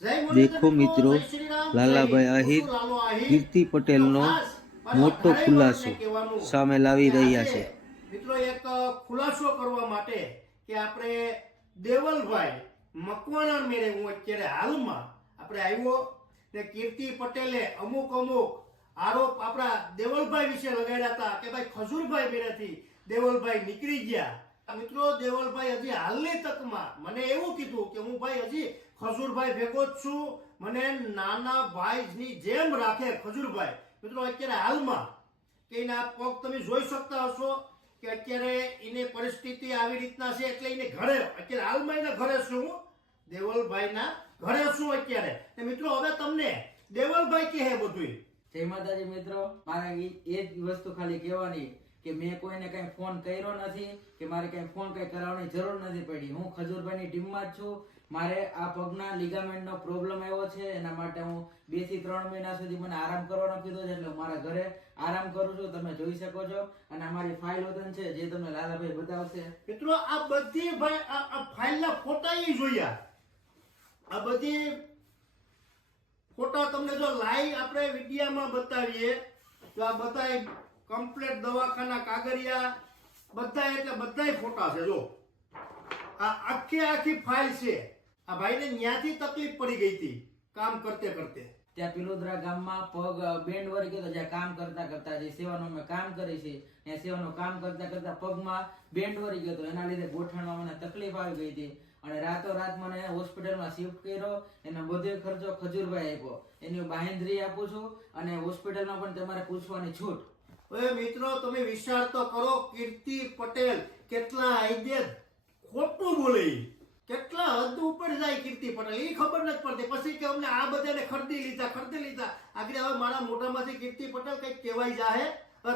દેખો મિત્રો, લાલાભાઈ આહિર કીર્તિ પટેલનો મોટો ખુલાસો સામે લાવી રહ્યા છે. મિત્રો એક ખુલાસો કરવા માટે કે આપણે દેવલભાઈ મકવાણા મેરે હું અત્યારે હાલમાં આપણે આવ્યો ને કીર્તિ પટેલે અમુક આરોપ આપણા દેવલભાઈ વિશે લગાડ્યા હતા કે ભાઈ ખજૂરભાઈ મેરેથી દેવલભાઈ નીકળી ગયા. મિત્રો દેવલભાઈ હજી હાલની તકમાં મને એવું કીધું કે હું ભાઈ હજી ખજૂરભાઈ ભેગો જ છું, મને નાના ભાઈની જેમ રાખે ખજૂરભાઈ. મિત્રો અત્યારે હાલમાં કે એના પગ તમે જોઈ શકતા હશો કે અત્યારે એની પરિસ્થિતિ આવી રીતના છે, એટલે એને ઘરે અત્યારે હાલમાં એના ઘરે છું, હું દેવલભાઈના ઘરે છું અત્યારે. મિત્રો હવે તમને દેવલભાઈ કહે બધું. જય માતાજી મિત્રો, મારે એ જ વસ્તુ ખાલી કહેવાની કે મેં કોઈને કઈ ફોન કર્યો નથી કે મારે કઈ ફોન કઈ કરાવવાની જરૂર નથી પડી. હું ખજૂરભાઈની ટીમમાં જ છું. મારે આ પગના લિગામેન્ટનો પ્રોબ્લેમ આવ્યો છે, એના માટે હું 2 થી 3 મહિના સુધી મને આરામ કરવાનો કીધો છે, એટલે હું મારા ઘરે આરામ કરું છું. તમે જોઈ શકો છો. અને અમારી ફાઇલ વતન છે જે તમને લાલાભાઈ બતાવશે. મિત્રો આ બધી ભાઈ આ ફાઇલના ફોટા ઈ જોયા, આ બધી ફોટા તમને જો લાઈવ આપણે વિડિયામાં બતાવીએ તો આ બધા કમ્પ્લીટ દવાખાના કાગળિયા બધા એટલે બધાય ફોટા છે. જો આ આખી ફાઇલ છે. આ ભાઈને ન્યાથી તકલીફ પડી ગઈ હતી કામ કરતે કરતે. ત્યાં પિલોદરા ગામમાં પગ બેન્ડ વળી ગયો, જ્યાં કામ કરતા જે સેવાનું અમે કામ કરી છે ત્યાં સેવાનું કામ કરતા પગમાં બેન્ડ વળી ગયો હતો. એના લીધે ગોઠણમાં મને તકલીફ આવી ગઈ હતી અને રાતોરાત મને હોસ્પિટલમાં શિફ્ટ કર્યો. એનો બધો ખર્ચો ખજૂરભાઈ આપ્યો. એની બાહેંધરી આપું છું અને હોસ્પિટલમાં પણ તમારે પૂછવાની છૂટ. હવે મિત્રો તમે વિચાર તો કરો, કીર્તિ પટેલ કેટલા આઈદે ખોટું બોલે, કેટલા હદ ઉપર જાય કીર્તિ પટેલ, એ ખબર નથી પડતી. પછી કે અમને આ બધાને ખરીદી લીધા. આગળ હવે મારા મોઢામાંથી કીર્તિ પટેલ કઈક કહેવાય જાહે,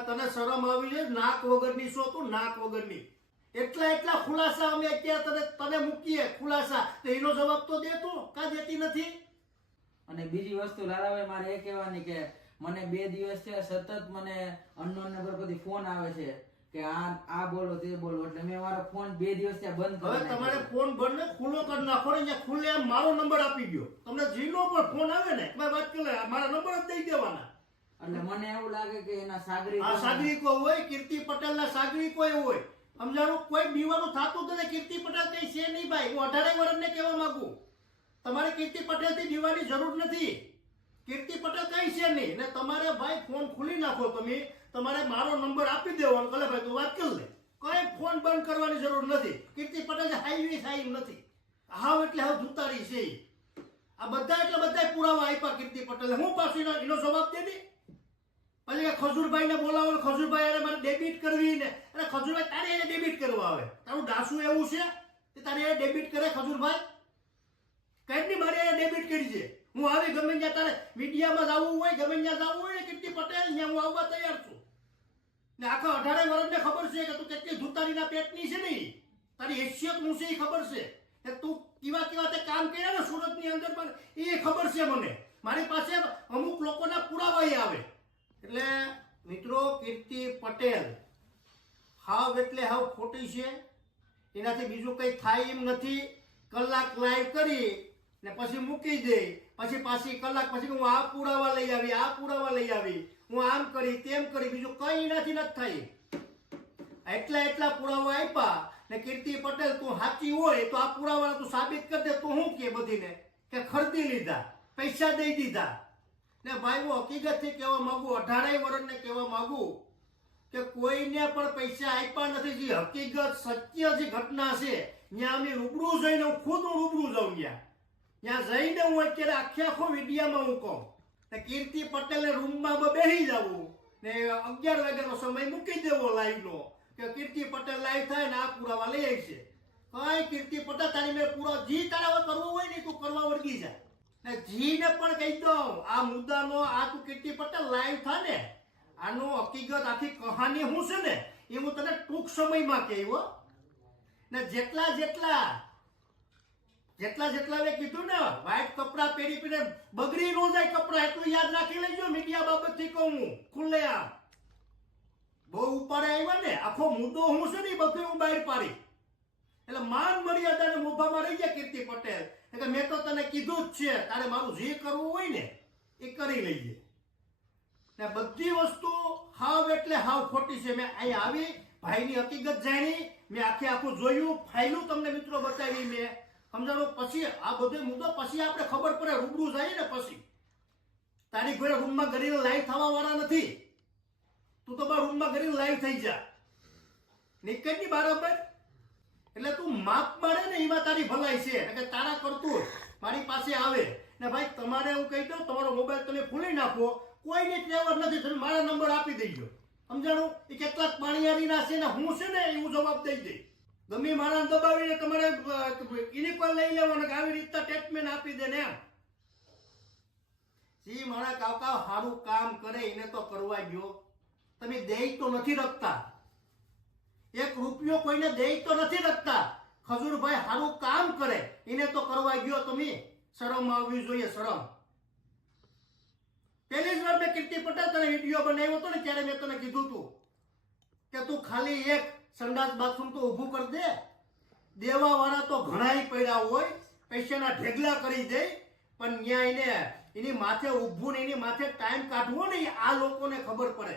તને શરમ આવી છે? નાક વગરની છો તું, નાક વગરની. એટલા ખુલાસા અમે અત્યારે તને મૂકીએ ખુલાસા, તો એનો જવાબ તો દે તું, કા દેતી નથી? અને બીજી વસ્તુ લાલાભાઈ મારે એ કહેવાની કે મને 2 દિવસ થયા સતત મને અનનોન નંબર પરથી ફોન આવે છે કે આ બોલો તે બોલો, એટલે મેં મારો ફોન 2 દિવસ થયા બંધ કરી. હવે તમારે ફોન બંધ ખુલ્લો કરી નાખો ને, અહીંયા ખુલ્લે મારો નંબર આપી ગયો. તમને જીનો પર ફોન આવે ને વાત કરે મારા નંબર જ દઈ દેવાના. એટલે મને એવું લાગે કે એના સાગરીકો હોય, કીર્તિ પટેલના સાગરીકો હોય. સમજાણું? કોઈ બીવાનું થતું તો કીર્તિ પટેલ કઈ છે નહીં ભાઈ. હું 18 વર્ષને કહેવા માંગુ, તમારે કીર્તિ પટેલથી બીવાની જરૂર નથી. કીર્તિ પટેલ કઈ છે નહીં ને તમારે ભાઈ ફોન ખોલી નાખો. તમે તમારે મારો નંબર આપી દેવાનો, કલે ભાઈ તું વાત કરી લે. કઈ ફોન બંધ કરવાની જરૂર નથી. કીર્તિ પટેલ હાઈવી થાય નથી. હાવ એટલે હાવ જુતારી છે. આ બધા એટલે બધા પુરાવા આપ્યા કીર્તિ પટેલે. હું પાછું એનો જવાબ દે દે. પછી ખજૂરભાઈ ને બોલાવો, ખજૂરભાઈ અરે મારે ડેબિટ કરવી ને, અરે ખજૂરભાઈ તારે એને ડેબિટ કરવા આવે? તારું ડાસું એવું છે કે તારે એને ડેબિટ કરે ખજૂરભાઈ? કઈ ની મારે એને ડેબિટ કરી છે. હું આવી ગમે ત્યાં તારે મીડિયામાં જવું હોય, ગમે ત્યાં જવું હોય ને કીર્તિ પટેલ, ત્યાં હું આવવા તૈયાર છું. ને આખા 18 વર્ષને ખબર છે કે તું કેટલી ધુતારીના પેટની છે ને, તારી હેસિયત હું છે એ ખબર છે કે તું કેવા તે કામ કર્યા ને સુરતની અંદર પણ એ ખબર છે મને. મારી પાસે અમુક લોકોના પુરાવા આવે. એટલે મિત્રો કીર્તિ પટેલ હાવ એટલે હાવ ખોટી છે. એનાથી બીજું કંઈ થાય એમ નથી. કલાક લાઈવ કરી ને પછી મૂકી દે, પછી પાછી કલાક પછી હું આ પુરાવા લઈ આવી, હું આમ કરી તેમ કરી, બીજું કઈ એનાથી નથી થાય. એટલા પુરાવા આપ્યા ને કીર્તિ પટેલ તું સાચી હોય તો આ પુરાવા તું સાબિત કરી દે. તો હું કે બધીને કે ખરીદી લીધા, પૈસા દઈ દીધા. ને ભાઈ હું હકીકતથી કહેવા માંગુ, 18 વર્ષને કહેવા માંગુ કે કોઈને પણ પૈસા આપ્યા નથી. જે હકીકત સત્ય જે ઘટના છે ત્યાં અમે રૂબરૂ જઈને, હું ખુદ રૂબરૂ જાઉં ત્યાં જઈને હું અત્યારે આખો વિડીયામાં હું કહું ને કીર્તિ પટેલને રૂમમાં બેસી જવું ને 11 વાગ્યાનો સમય મૂકી દેવો લાઈવનો કે કીર્તિ પટેલ લાઈવ થાય ને આ પુરાવા લઈ આવી છે. કઈ કીર્તિ પટેલ તારી મેં પૂરા જી તારા કરવું હોય ને તું કરવા વળગી જાય ને જીને પણ કહી દઉં આ મુદ્દાનો, આ તું કીર્તિ પટેલ લાઈવ થાય ને આનો હકીકત આખી કહાની હું છે ને એ હું તને ટૂંક સમયમાં કહેવો. ને જેટલા મેં કીધું ને વ્હાઈટ કપડા પહેરીને બગડી ન જાય કપડા, એટલું યાદ રાખી લેજો. મીડિયા બાબતથી કહું હું ખુલ્લે આમ બહુ ઉપાડે આવ્યા ને આખો મુદ્દો હું છે ને બધું હું બહાર પાડી. એટલે માન મર્યાદાને મોભામાં રહી ગયા કીર્તિ પટેલ. એટલે મેં તો તને કીધું જ છે, તારે મારું જે કરવું હોય ને એ કરી લઈએ. ને બધી વસ્તુ હાવ એટલે હાવ ખોટી છે. મેં અહીં આવી ભાઈની હકીકત જાણી, મેં આખું જોયું, ફાઇલું તમને મિત્રો બતાવી મેં સમજાણું. પછી આ બધો મુદ્દો પછી આપણે ખબર પડે, રૂબરૂ જાય ને પછી. તારી ઘરે રૂમમાં કરીને લાઈવ થવા વાળા નથી. તું તો બાર રૂમમાં કરીને લાઈવ થઈ જા, નીકળની બરાબર. એટલે તું માપ મારે ને એમાં તારી ભલાઈ છે કે તારા કરતું મારી પાસે આવે ને ભાઈ તમારે હું કહી દઉં, તમારો મોબાઈલ તમે ખોલી નાખો, કોઈને ટ્રેવર નથી, તમે મારા નંબર આપી દેજો સમજાણું. એ કેટલાક પાણીયારીના છે ને હું છે ને એવું જવાબ દઈ દઈ. ગમે મારા દબાવીને તમારે એની પર લઈ લેવાનું કે આવી રીતના સ્ટેટમેન્ટ આપી દે ને એમ. જે મારા કાકા સારું કામ કરે એને તો કરવા ગયો, તમે દેય તો નથી રખતા, એક રૂપિયો કોઈને દેય તો નથી રખતા. ખજૂરભાઈ સારું કામ કરે એને તો કરવા ગયો, તમે શરમ આવવી જોઈએ, શરમ. પહેલી જ વાર મેં કીર્તિ પટેલ તને વિડીયો બનાવ્યો હતો ને ત્યારે મેં તને કીધું હતું કે તું ખાલી એક સંડાસ બાથરૂમ તો ઊભું કરી દે. દેવા વાળા તો ઘણાય પડ્યા હોય, પૈસાના ઢેગલા કરી દે, પણ ન્યાય એને એની માથે ઊભું ને એની માથે ટાઈમ કાઢવો ને આ લોકોને ખબર પડે.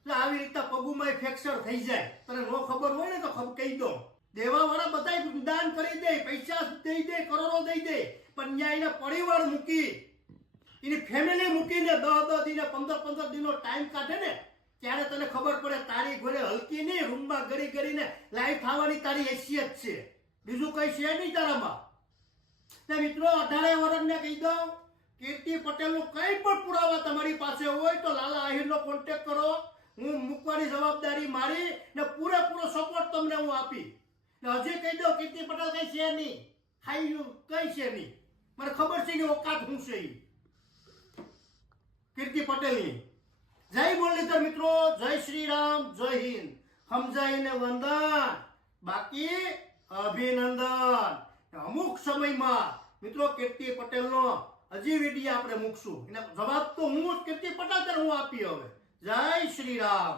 એટલે આવી રીતના પગુમાં ફ્રેક્ચર થઈ જાય, તને ન ખબર હોય ને તો કહી દો. દેવા વાળા બધા દાન કરી દે, પૈસા દઈ દે, કરોડો દઈ દે, પણ ન્યાય એના પરિવાર મૂકી, એની ફેમિલી મૂકીને 10 દિને 15 દિનનો ટાઈમ કાઢે ને ત્યારે તને ખબર પડે તારી ઘરે હલકી નહીં, રૂમમાં ગરી ગરીને લાઈવ થવાની તારી હેસિયત છે, બીજું કઈ છે નહીં તારામાં. ને મિત્રો 18 વર્ષને કહી દઉં, કીર્તિ પટેલનો કઈ પણ પુરાવા તમારી પાસે હોય તો લાલા આહિરનો કોન્ટેક્ટ કરો, હું મૂકવાની જવાબદારી મારી ને પૂરેપૂરો સપોર્ટ તમને હું આપી. ને હજી કહી દઉં કીર્તિ પટેલ કઈ છે નહીં, ખાઈ કઈ છે નહીં, મને ખબર છે કે ઓકાત હું છે કીર્તિ પટેલની. જય મુરલીધર મિત્રો, જય શ્રી રામ, જય હિન્દ. સમજાઈને વંદન, બાકી અભિનંદન. અમુક સમયમાં મિત્રો કીર્તિ પટેલનો હજી વિડીયો આપણે મૂકશું, એના જવાબ તો હું કીર્તિ પટેલ હું આપી. હવે જય શ્રી રામ.